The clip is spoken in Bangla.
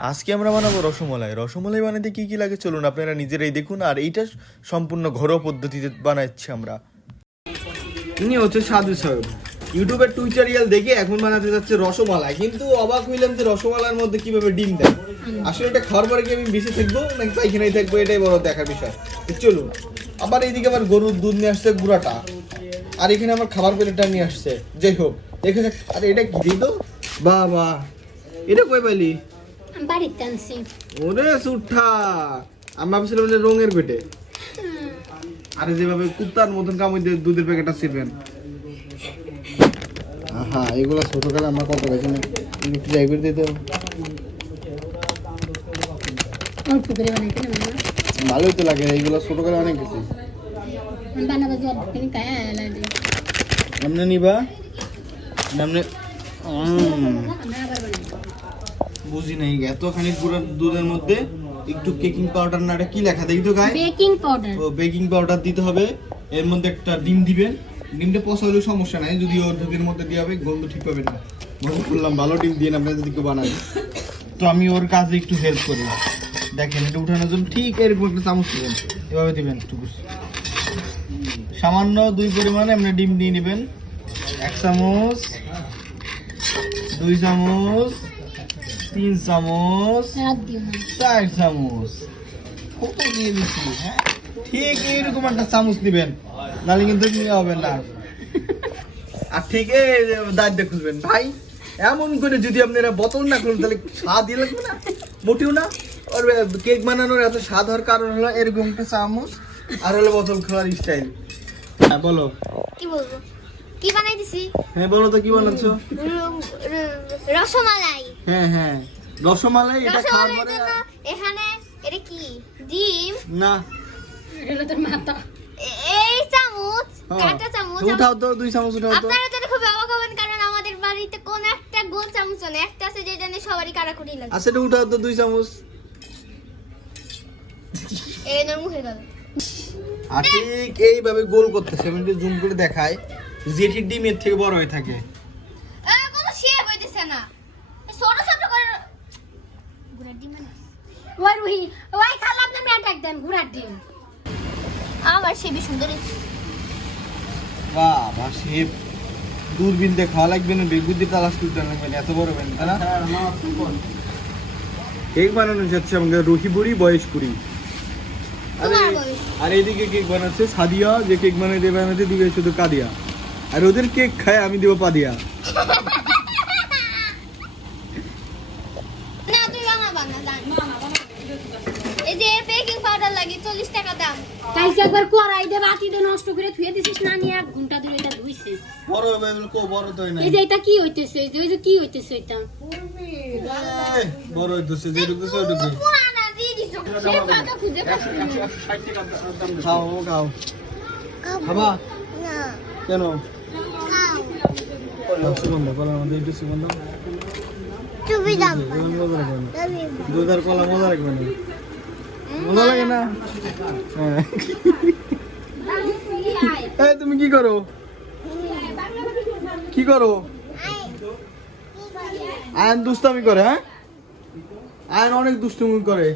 আজকে আমরা বানাবো রসমালাই। রসমালাই বানাতে কি কি লাগে চলুন আপনারা নিজেরাই দেখুন। আর এইটা সম্পূর্ণ ঘরোয়া পদ্ধতিতে বানাচ্ছি আমরা। ইনি হচ্ছে সাধু সাহেব, ইউটিউবের টিউটোরিয়াল দেখে এখন বানাতে যাচ্ছে রসমালাই। কিন্তু অবাক হইলাম যে রসমালাইয়ের মধ্যে কিভাবে ডিম দেয়। আসলে এটা খাওয়ার পরে কি আমি বেঁচে থাকবো নাকি পাইখানায় থাকবো, এটাই বড় দেখার বিষয়। চলুন। আবার এইদিকে আবার গরুর দুধ নিয়ে আসছে গুঁড়াটা, আর এখানে আমার খাবার প্লেটটা নিয়ে আসছে। যাই হোক দেখে যাক। আর এটা কি দিত বাবা, এটা কই পাইলি? বাড়িতে আনছি। ওরে সুঠা, আমি ভাবছিলাম যে রঙের পেটে। আরে যেভাবে কুত্তার মতন কামড় দিয়ে দুধের প্যাকেটটা ছিড়বেন। হ্যাঁ, এগুলো ছোটকালে আমরা কত গেছি না, একটু ট্রাই করে দিতে অল্প করে বানাইতে না মামা, ভালোই তো লাগে। এইগুলো ছোটকালে অনেক গেছি। বানাবো জব কিনে কায়া লাগে। নামনে নিবা নামনে আমরা আবার বানাবো। বুঝি নাই এতখানি পুরো দুধের মধ্যে একটু বেকিং পাউডার না, এটা কি লেখা দেখি তো গায়ে? Baking powder. ও বেকিং পাউডার দিতে হবে। এর মধ্যে একটা ডিম দিবেন। ডিমটা পচা হলেও সমস্যা নাই, যদি ওর দুধের মধ্যে দিয়ে হবে গন্ধ ঠিক পাবেন না। মনে করলাম ভালো ডিম দিয়ে আপনারা যদি কেউ বানান, তো আমি ওর কাজে একটু হেল্প করি। দেখেন এটা উঠানোর জন্য ঠিক এরকম একটা চামচ দিবেন, এভাবে দিবেন। একটু সামান্য 2 পরিমাণে আপনি ডিম দিয়ে নেবেন। 1 চামচ, 2 চামচ, 3 চামচ, রাত দিও না। 4 চামচ। কত দিয়ে দিচ্ছি? হ্যাঁ, ঠিক এইরকম একটা চামচ দিবেন, নাহলে কিন্তু নিয়ে হবে না। আর ঠিক দাঁত দিয়ে খুলবেন ভাই। এমন করে যদি আপনারা বোতল না খুলুন তাহলে স্বাদ দিয়ে লাগবে না, মোটেও না। আর কেক বানানোর এত স্বাদ হওয়ার কারণ হলো এরকম একটা চামচ আর হলো বোতল খোলার স্টাইল। হ্যাঁ বলো, কি বলবো? কি বানাই দিছি? হ্যাঁ বলো তো কি বানাচ্ছো? রসমালাই। হ্যাঁ হ্যাঁ, রসমালাই। এটা খাওয়ার রসমালাইয়ের পরে জন্য এখানে এটা কি? ডিম না, এটা তোর মাথা। এই চামচ, কাঁটা চামচ। উঠাও তো 2 চামচ উঠাও তো। আপনারা তো খুব অবাক হবেন, কারণ আমাদের বাড়িতে কোন একটা গোল চামচ নেই, একটা আছে যেটা নিয়ে সবারই কাটাকুটি লাগে। আচ্ছা এটা উঠাও তো 2 চামচ। এই নর মুখে গেল। আর ঠিক এইভাবে গোল করতেছে, আমি একটু জুম করে দেখাই। যেটি ডিমের থেকে বড় হয়ে থাকে। কোনো শেপ হইতেছে না, ছোট ছোট করে ঘোড়ার ডিম মানে। ওই রুহি, ওই খালাম না মেয়ে ডাক দেন ঘোড়ার ডিম। আমার সেবি সুন্দর। বাহ বাহ, শেপ দূরবীন দিয়ে খাওয়া লাগবে না, বেগুদি তালাশ করতে লাগবে না, এত বড় বেন তাই না? কেক বানানো যাচ্ছে আমাদের রুহি বুড়ি বয়স 20। আর এইদিকে কেক বানাচ্ছে সাদিয়া, যে কেক বানাতে বানাতে দিবে শুধু কাদিয়া। আর ওদের কেক খায় আমি দেবো পাদিয়া। না তুই বানাবা না, জান এই যে বেকিং পাউডার লাগে 40 টাকা দাম। কাইছে একবার কড়াই দে বাটিতে নষ্ট করে ধুয়ে দিছিস না, নিয়ে 1 ঘন্টা ধরে এটা ধুইছিস। বড় হবে কো, বড় তো না। এই যে এটা কি হইতেছে? এই যে কি হইতেছে এটা? বড় হইতেছে যেটুকু সেটুকু। পুরানা দিয়ে দিছো। সে পাতা খুঁজে পাচ্ছি না। খাও খাও, খাবা না কেন? খাও সুগন্ধ কলা আমাদের একটু সুগন্ধ। চুপি দাম। দুধ আর কলা মজা লাগবে না, মজা লাগে না? হ্যাঁ। এই তুমি কি করো? কি করো? আয়ন দুষ্টামি করে। হ্যাঁ, আয়ন অনেক দুষ্টুমি করে।